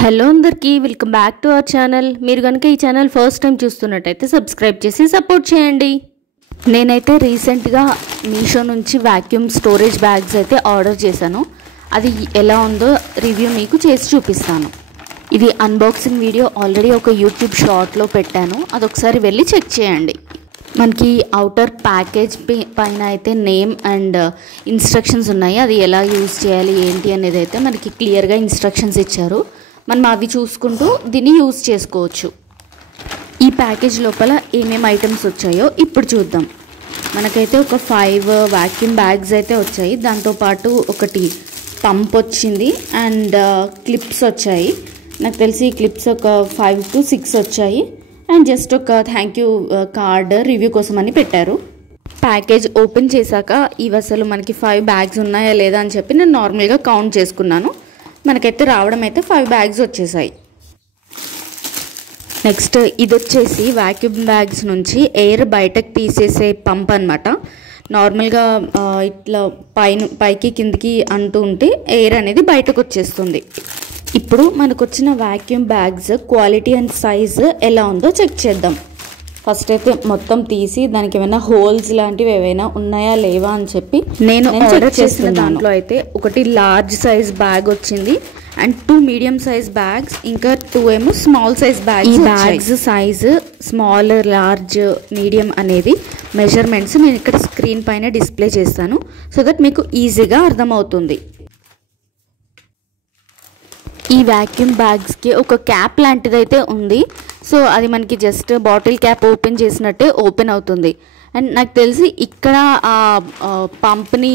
Hello అందరికీ welcome back to our channel. మీరు కనుక ఈ ఛానల్ ఫస్ట్ టైం చూస్తున్నట్టయితే సబ్స్క్రైబ్ చేసి సపోర్ట్ చేయండి. నేనైతే రీసెంట్గా మీషో నుంచి వాక్యూమ్ స్టోరేజ్ బ్యాగ్స్ అయితే ఆర్డర్ చేశాను. అది ఎలా ఉందో రివ్యూ మీకు చేసి చూపిస్తాను. ఇది అన్బాక్సింగ్ వీడియో ఆల్రెడీ ఒక యూట్యూబ్ షార్ట్లో పెట్టాను, అదొకసారి వెళ్ళి చెక్ చేయండి. మనకి అవుటర్ ప్యాకేజ్ పైన అయితే నేమ్ అండ్ ఇన్స్ట్రక్షన్స్ ఉన్నాయి. అది ఎలా యూజ్ చేయాలి ఏంటి అనేది అయితే మనకి క్లియర్గా ఇన్స్ట్రక్షన్స్ ఇచ్చారు. మనం అవి చూసుకుంటూ దీన్ని యూజ్ చేసుకోవచ్చు. ఈ ప్యాకేజ్ లోపల ఏమేమి ఐటమ్స్ వచ్చాయో ఇప్పుడు చూద్దాం. మనకైతే ఒక 5 వాక్యూమ్ బ్యాగ్స్ అయితే వచ్చాయి. దాంతోపాటు ఒకటి పంప్ వచ్చింది అండ్ క్లిప్స్ వచ్చాయి. నాకు తెలిసి ఈ క్లిప్స్ ఒక 5 to 6 వచ్చాయి. అండ్ జస్ట్ ఒక థ్యాంక్ యూ కార్డ్ రివ్యూ కోసం అని పెట్టారు. ప్యాకేజ్ ఓపెన్ చేశాక ఇవి అసలు మనకి 5 బ్యాగ్స్ ఉన్నాయా లేదా అని చెప్పి నేను నార్మల్గా కౌంట్ చేసుకున్నాను. మనకైతే రావడం అయితే 5 బ్యాగ్స్ వచ్చేసాయి. నెక్స్ట్ ఇది వచ్చేసి వాక్యూమ్ బ్యాగ్స్ నుంచి ఎయిర్ బయటకు తీసేసే పంప్ అనమాట. నార్మల్గా ఇట్లా పైకి కిందికి అంటూ ఉంటే ఎయిర్ అనేది బయటకు వచ్చేస్తుంది. ఇప్పుడు మనకు వచ్చిన vacuum bags quality and size ఎలా ఉందో చెక్ చేద్దాం. ఫస్ట్ అయితే మొత్తం తీసి దానికి ఏమైనా హోల్స్ లాంటివి ఏవైనా ఉన్నాయా లేవా అని చెప్పి నేను ఆర్డర్ చేసిన దాంట్లో అయితే ఒకటి లార్జ్ సైజ్ బ్యాగ్ వచ్చింది అండ్ 2 మీడియం సైజ్ బ్యాగ్స్, ఇంకా 2 ఏమో స్మాల్ సైజ్ బ్యాగ్స్. ఈ bags size small, large, medium అనేది మెజర్మెంట్స్ నేను ఇక్కడ స్క్రీన్ పైన డిస్ప్లే చేస్తాను సో దట్ మీకు ఈజీగా అర్థమవుతుంది. ఈ వాక్యూమ్ బ్యాగ్స్కి ఒక క్యాప్ లాంటిది అయితే ఉంది. సో అది మనకి జస్ట్ బాటిల్ క్యాప్ ఓపెన్ చేసినట్టే ఓపెన్ అవుతుంది. అండ్ నాకు తెలిసి ఇక్కడ ఆ పంప్ని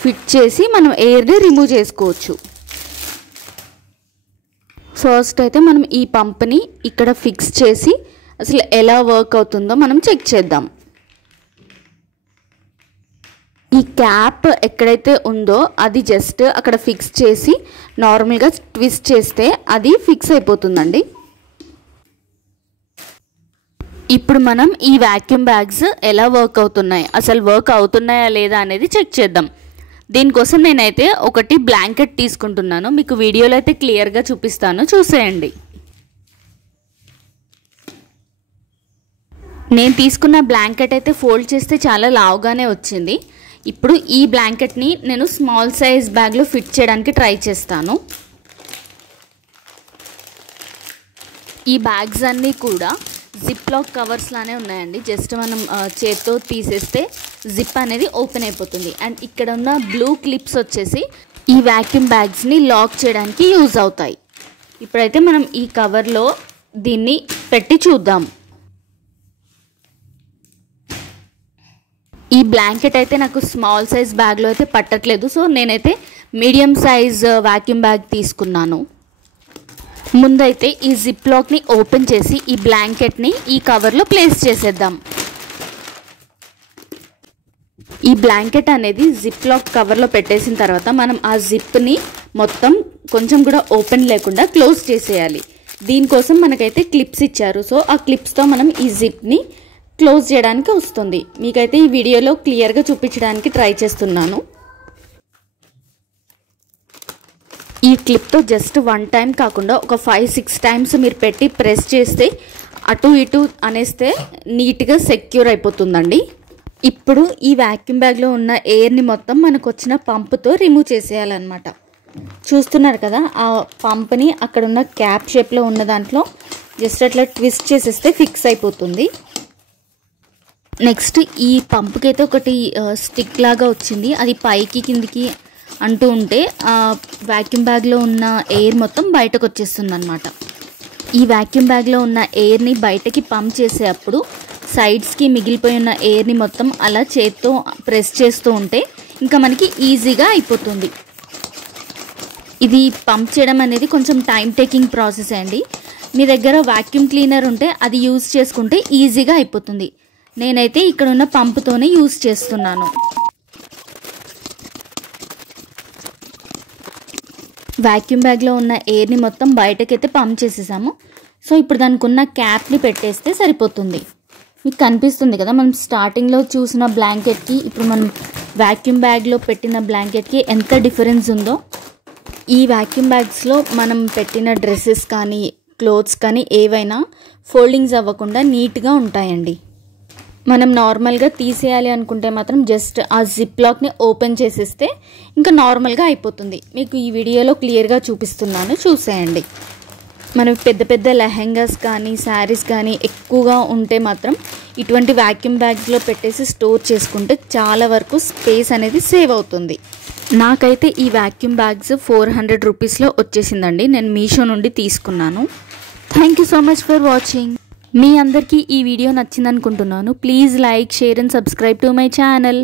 ఫిట్ చేసి మనం ఎయిర్ని రిమూవ్ చేసుకోవచ్చు. ఫస్ట్ అయితే మనం ఈ పంప్ని ఇక్కడ ఫిక్స్ చేసి అసలు ఎలా వర్క్ అవుతుందో మనం చెక్ చేద్దాం. ఈ క్యాప్ ఎక్కడైతే ఉందో అది జస్ట్ అక్కడ ఫిక్స్ చేసి నార్మల్గా ట్విస్ట్ చేస్తే అది ఫిక్స్ అయిపోతుందండి. ఇప్పుడు మనం ఈ వాక్యూమ్ బ్యాగ్స్ ఎలా వర్క్ అవుతున్నాయి, అసలు వర్క్ అవుతున్నాయా లేదా అనేది చెక్ చేద్దాం. దీనికోసం నేనైతే ఒకటి బ్లాంకెట్ తీసుకుంటున్నాను. మీకు వీడియోలో అయితే క్లియర్గా చూపిస్తాను, చూసేయండి. నేను తీసుకున్న బ్లాంకెట్ అయితే ఫోల్డ్ చేస్తే చాలా లావుగానే వచ్చింది. ఇప్పుడు ఈ బ్లాంకెట్ని నేను స్మాల్ సైజ్ బ్యాగ్లో ఫిట్ చేయడానికి ట్రై చేస్తాను. ఈ బ్యాగ్స్ అన్నీ కూడా జిప్ లాక్ కవర్స్ లానే ఉన్నాయండి. జస్ట్ మనం చేత్తో తీసేస్తే జిప్ అనేది ఓపెన్ అయిపోతుంది. అండ్ ఇక్కడ ఉన్న బ్లూ క్లిప్స్ వచ్చేసి ఈ వాక్యూమ్ బ్యాగ్స్ని లాక్ చేయడానికి యూజ్ అవుతాయి. ఇప్పుడైతే మనం ఈ కవర్లో దీన్ని పెట్టి చూద్దాం. ఈ బ్లాంకెట్ అయితే నాకు స్మాల్ సైజ్ బ్యాగ్లో అయితే పట్టట్లేదు. సో నేనైతే మీడియం సైజ్ వాక్యూమ్ బ్యాగ్ తీసుకున్నాను. ముందైతే ఈ జిప్ లాక్ని ఓపెన్ చేసి ఈ బ్లాంకెట్ని ఈ కవర్లో ప్లేస్ చేసేద్దాం. ఈ బ్లాంకెట్ అనేది జిప్ లాక్ కవర్లో పెట్టేసిన తర్వాత మనం ఆ జిప్ని మొత్తం కొంచెం కూడా ఓపెన్ లేకుండా క్లోజ్ చేసేయాలి. దీనికోసం మనకైతే క్లిప్స్ ఇచ్చారు. సో ఆ క్లిప్స్తో మనం ఈ జిప్ని క్లోజ్ చేయడానికి వస్తుంది. మీకైతే ఈ వీడియోలో క్లియర్గా చూపించడానికి ట్రై చేస్తున్నాను. ఈ క్లిప్తో జస్ట్ 1 టైం కాకుండా ఒక 5-6 టైమ్స్ మీరు పెట్టి ప్రెస్ చేస్తే అటు ఇటు అనేస్తే నీట్గా సెక్యూర్ అయిపోతుందండి. ఇప్పుడు ఈ వాక్యూమ్ బ్యాగ్లో ఉన్న ఎయిర్ని మొత్తం మనకు వచ్చిన పంపుతో రిమూవ్ చేసేయాలన్నమాట. చూస్తున్నారు కదా, ఆ పంప్ని అక్కడ ఉన్న క్యాప్ షేప్లో ఉన్న దాంట్లో జస్ట్ అట్లా ట్విస్ట్ చేసేస్తే ఫిక్స్ అయిపోతుంది. నెక్స్ట్ ఈ పంప్కి అయితే ఒకటి స్టిక్ లాగా వచ్చింది. అది పైకి కిందికి అంటూ ఉంటే ఆ వాక్యూమ్ బ్యాగ్లో ఉన్న ఎయిర్ మొత్తం బయటకు వచ్చేస్తుంది అనమాట. ఈ వాక్యూమ్ బ్యాగ్లో ఉన్న ఎయిర్ని బయటకి పంప్ చేసేటప్పుడు సైడ్స్కి మిగిలిపోయి ఉన్న ఎయిర్ని మొత్తం అలా చేత్తో ప్రెస్ చేస్తూ ఉంటే ఇంకా మనకి ఈజీగా అయిపోతుంది. ఇది పంప్ చేయడం అనేది కొంచెం టైం టేకింగ్ ప్రాసెస్ అండి. మీ దగ్గర వాక్యూమ్ క్లీనర్ ఉంటే అది యూజ్ చేసుకుంటే ఈజీగా అయిపోతుంది. నేనైతే ఇక్కడ ఉన్న పంపుతోనే యూజ్ చేస్తున్నాను. వాక్యూమ్ బ్యాగ్లో ఉన్న ఎయిర్ని మొత్తం బయటకైతే పంప్ చేసేసాము. సో ఇప్పుడు దానికి ఉన్న క్యాప్ని పెట్టేస్తే సరిపోతుంది. మీకు కనిపిస్తుంది కదా, మనం స్టార్టింగ్లో చూసిన బ్లాంకెట్కి ఇప్పుడు మనం వాక్యూమ్ బ్యాగ్లో పెట్టిన బ్లాంకెట్కి ఎంత డిఫరెన్స్ ఉందో. ఈ వాక్యూమ్ బ్యాగ్స్లో మనం పెట్టిన డ్రెస్సెస్ కానీ క్లోత్స్ కానీ ఏవైనా ఫోల్డింగ్స్ అవ్వకుండా నీట్గా ఉంటాయండి. మనం నార్మల్గా తీసేయాలి అనుకుంటే మాత్రం జస్ట్ ఆ జిప్ లాక్ని ఓపెన్ చేసేస్తే ఇంకా నార్మల్గా అయిపోతుంది. మీకు ఈ వీడియోలో క్లియర్గా చూపిస్తున్నాను, చూసేయండి. మనం పెద్ద పెద్ద లెహెంగాస్ కానీ శారీస్ కానీ ఎక్కువగా ఉంటే మాత్రం ఇటువంటి వాక్యూమ్ బ్యాగ్స్లో పెట్టేసి స్టోర్ చేసుకుంటే చాలా వరకు స్పేస్ అనేది సేవ్ అవుతుంది. నాకైతే ఈ వాక్యూమ్ బ్యాగ్స్ 400 రూపీస్లో వచ్చేసిందండి. నేను మీషో నుండి తీసుకున్నాను. Thank you so much for watching. మీ అందరికీ ఈ వీడియో నచ్చిందనుకుంటున్నాను. Please like, share and subscribe to my channel.